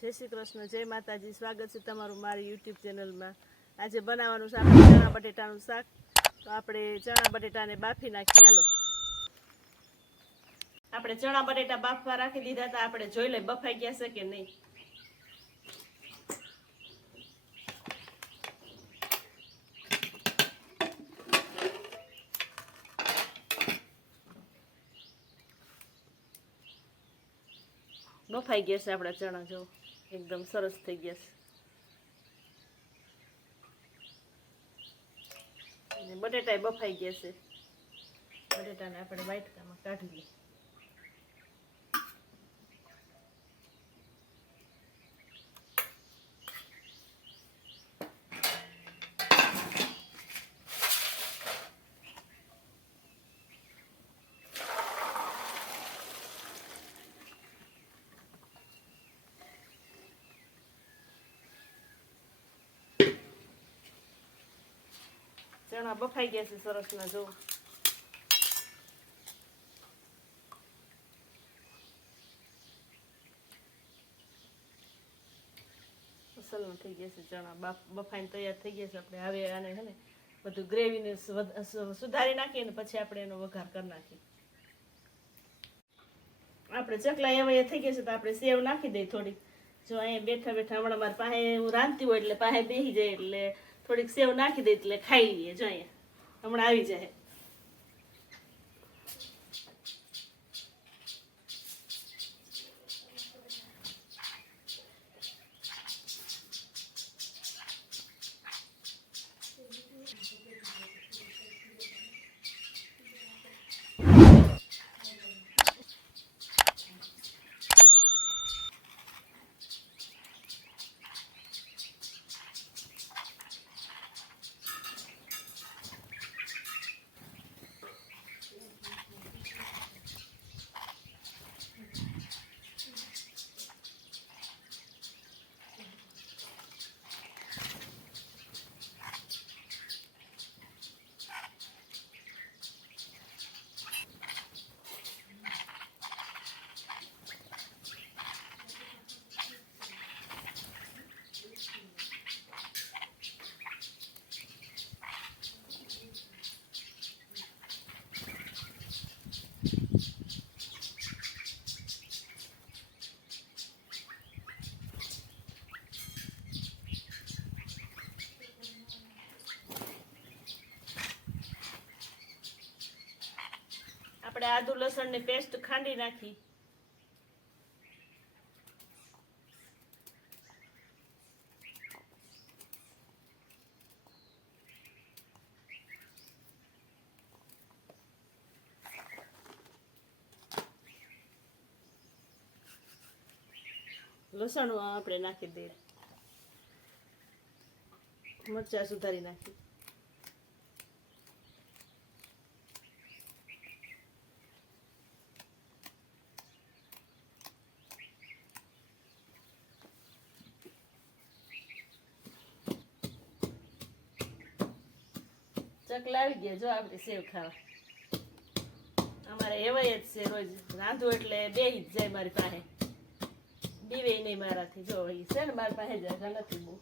જય શ્રી કૃષ્ણ, જય માતાજી. સ્વાગત છે તમારું મારી યુટ્યુબ ચેનલમાં આજે બનાવવાનું છે આપણે ચણા બટેટાનું શાક. તો આપણે ચણા બટેટાને બાફી નાખીએ. હાલો. આપણે ચણા બટેટા બાફવા રાખી દીધા હતા. આપણે જોઈ લઈએ બફાઈ ગયા છે કે નહીં. બફાઈ ગયા છે આપણા ચણા, જો. એકદમ સરસ થઈ ગયા છે. અને બટેટા બફાઈ ગયા છે. બટેટાને આપણે વાટકામાં કાઢી લઈએ ચણા બફાઈ ગયા છે સરસ ના જો અસલનો થઈ ગયા છે ચણા બાફ, બફાઈને તૈયાર થઈ ગયા છે. આપણે હવે આને છે ને બધું ગ્રેવીને સુધારી નાખીએ ને પછી આપણે એનો વઘાર કરી નાખીએ. આપણે ચકલા એવા થઈ ગયા છે તો આપણે સેવ નાખી દઈએ થોડીક. જો અહીંયા બેઠા બેઠા હમણાં મારે પાસે હું રાંધતી હોય એટલે પાસે બેસી જાય એટલે થોડીક સેવ નાખી દઈ એટલે ખાઈ લઈએ જો અહીંયા. હમણાં આવી જાય. લસણની પેસ્ટ ખાંડી નાખી. લસણ આપણે નાખી દઈએ. મરચા સુધારી નાખી. ચકલા આવી ગયા જો આપણે સેવ ખાવા. અમારે એવાય જ છે રોજ રાંધો એટલે બે જ જાય મારી પાસે. દીવે નહીં મારાથી. જો એ છે ને મારી પાસે જાય નથી બહુ.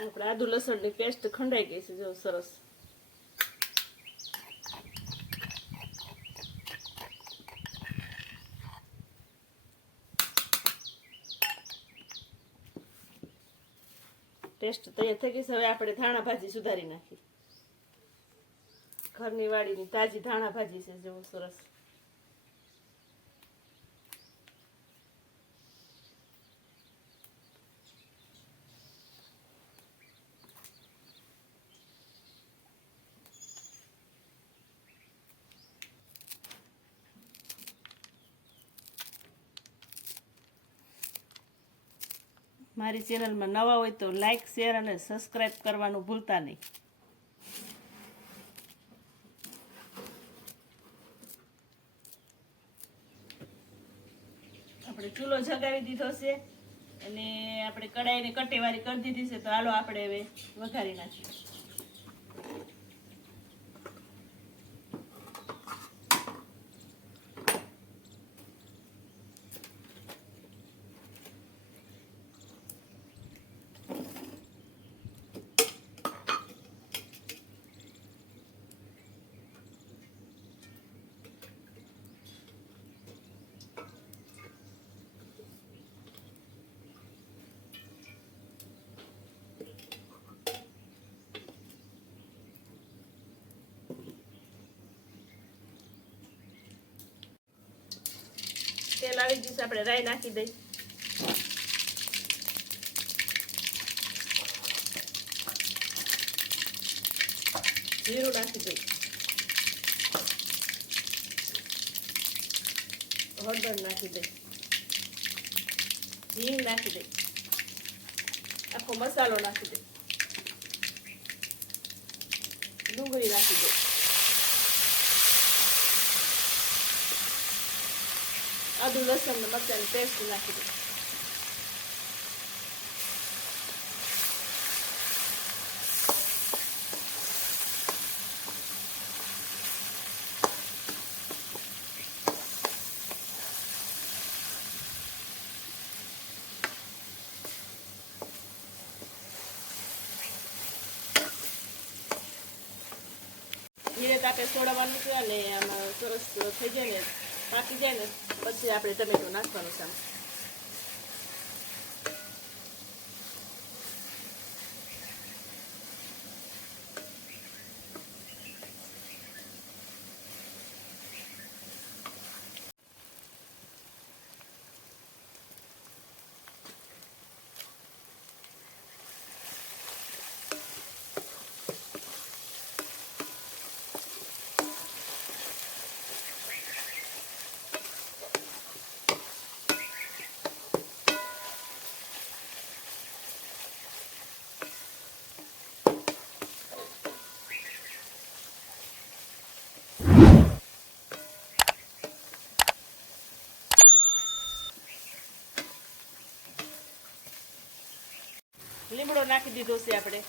આપણે આદુ લસણની પેસ્ટ ખંડાઈ ગઈ છે, જો સરસ. ટેસ્ટ તૈયાર થઈ ગઈ હવે આપણે ધાણા ભાજી સુધારી નાખી. ઘરની વાડીની તાજી ધાણા ભાજી છે. જેવું સરસ. મારી ચેનલમાં નવા હોય તો લાઈક, શેર અને સબસ્ક્રાઈબ કરવાનું ભૂલતા નહીં. આપણે ચૂલો જગાવી દીધો છે અને આપણે કડાઈને કટેવારી કરી દીધી છે, તો હાલો આપણે હવે વઘારી નાખીએ. તેલ આવી ગયું છે, આપણે રાઈ નાખી દઈ જીરું નાખી દઈ હળદર નાખી દઈ હિંગ નાખી દઈ આખો મસાલો નાખી દઈ ડુંગળી નાખી દઈ આદુ લસણ ને મરચાંની પેસ્ટ નાખી દઈ ધીરે તાપે સોડાવવાનું છે અને આમાં સરસ થઈ જાય ને પાકી જાય ને પછી આપણે ટમેટું નાખવાનું સામે લીમડો નાખી દીધો છે આપણે.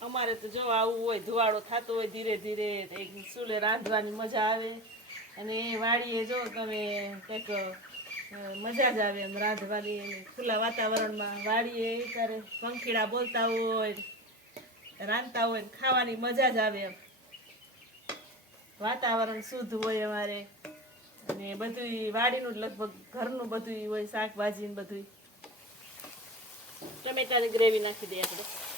અમારે તો જો આવું હોય, ધુવાડો થતો હોય ધીરે ધીરે એક ચૂલે રાંધવાની મજા આવે. અને વાડીએ જો તમે કંઈક મજા જ આવે એમ રાંધવાની ખુલ્લા વાતાવરણમાં વાડીએ ત્યારે પંખીડા બોલતા હોય, રાંધતા હોય, ખાવાની મજા જ આવે એમ. વાતાવરણ શુદ્ધ હોય અમારે. અને બધું વાડીનું લગભગ ઘરનું બધું હોય શાકભાજી ને બધું ટમેટાની ગ્રેવી નાખી દઈએ આપણે.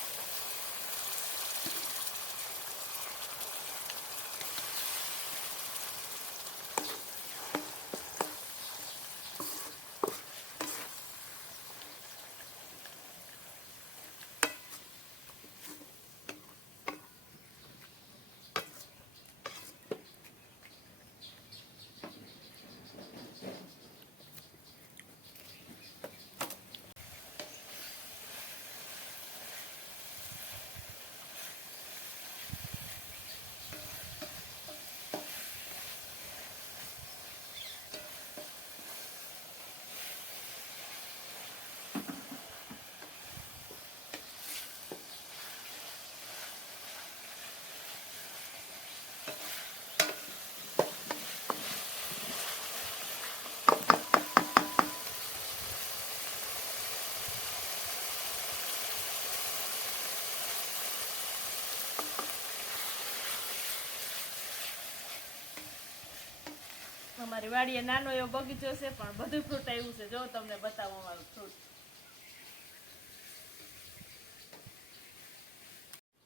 અમારી વાડીએ નાનો એવો બગીચો છે, પણ બધું ફ્રૂટ આવ્યું છે. જો તમને બતાવો અમારું ફ્રૂટ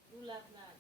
ગુલાબના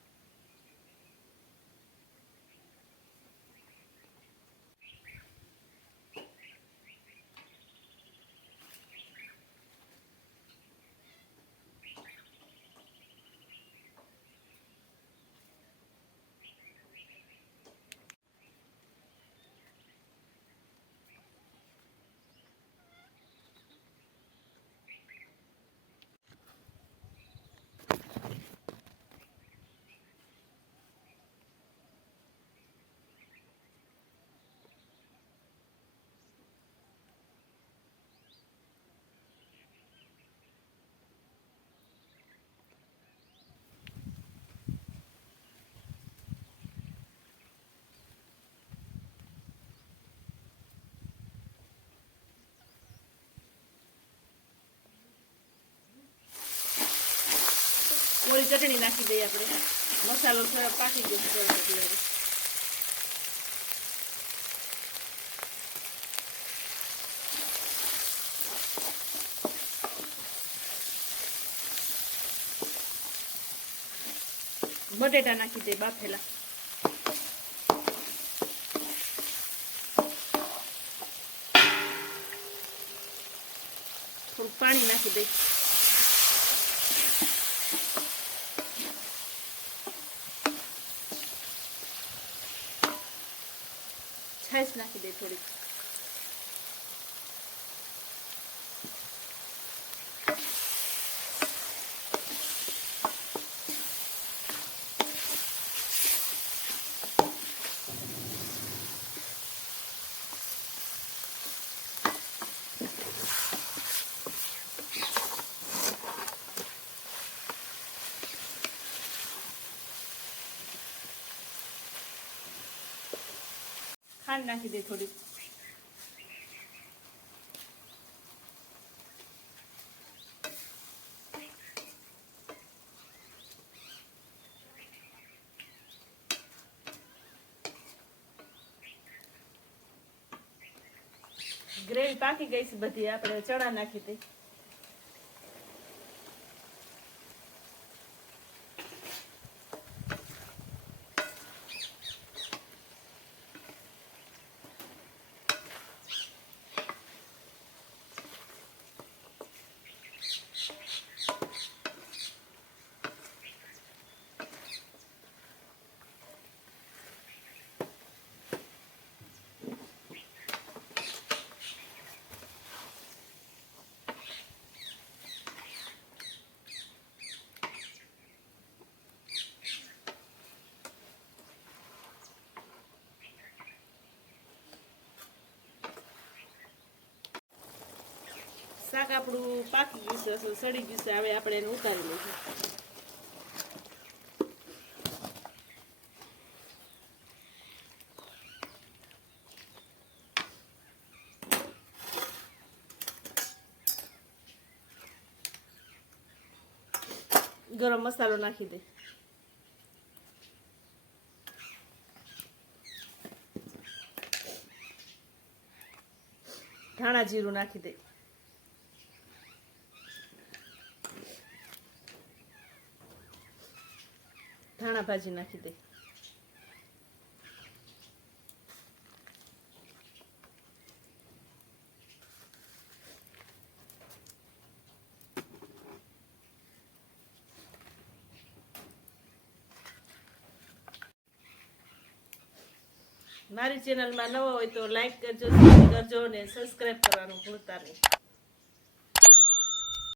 લીલી ચટણી નાખી દઈએ આપણે. મસાલો થોડો પાકી ગયો થોડો એટલે બટેટા નાખી દે બાફેલા. થોડુંક પાણી નાખી દઈએ. છાશ નાખી દે થોડીક ખાંડ નાખી દે થોડી ગ્રેવી પાકી ગઈ છે બધી આપણે ચણા નાખી દઈ શાક આપણું પાકી ગયું છે સડી ગયું છે, હવે આપણે એને ઉતારી લઈશું. ગરમ મસાલો નાખી દે. ધાણા જીરું નાખી દે. ધાણા ભાજી નાખી દે. મારી ચેનલમાં નવો હોય તો લાઈક કરજો કરજો અને સબસ્ક્રાઈબ કરવાનું ભૂલતા નહીં.